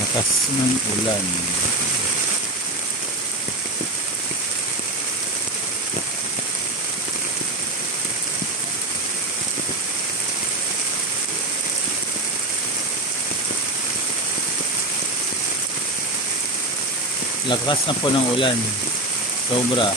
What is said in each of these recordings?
Lakas ng ulan. Lakas na po ng ulan. Sobra.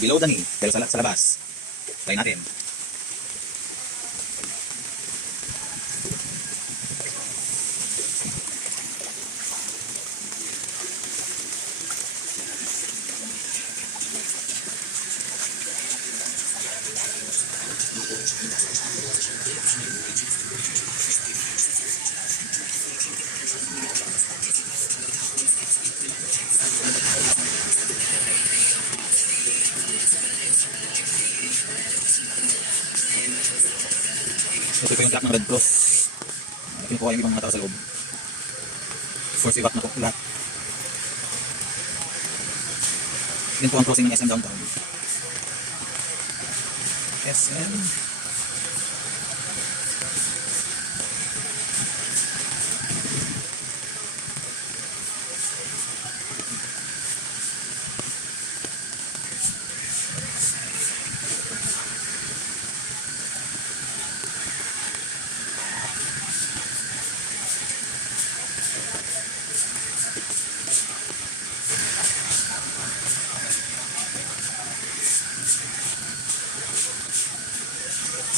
Below the knee, pero sa labas. Try natin. Ito pa yung clock ng Red Cross. Kinukuha yung ibang mga tao sa loob. Force evac na po lahat. Yan po ang crossing ng SM Downtown. SM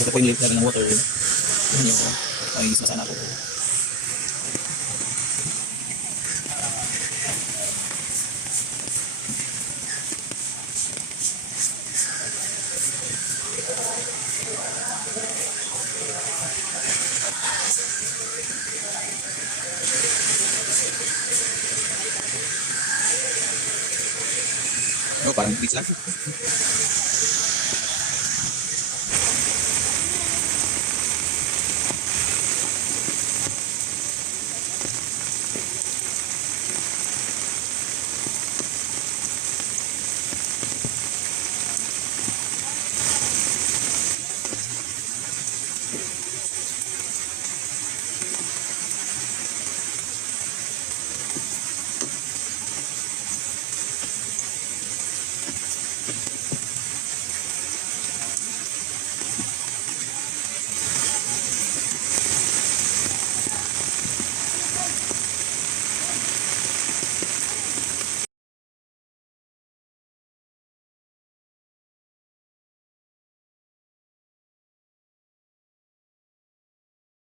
ito po yung level ng water. Yun yung ayos na sana po. Parang bilis lang.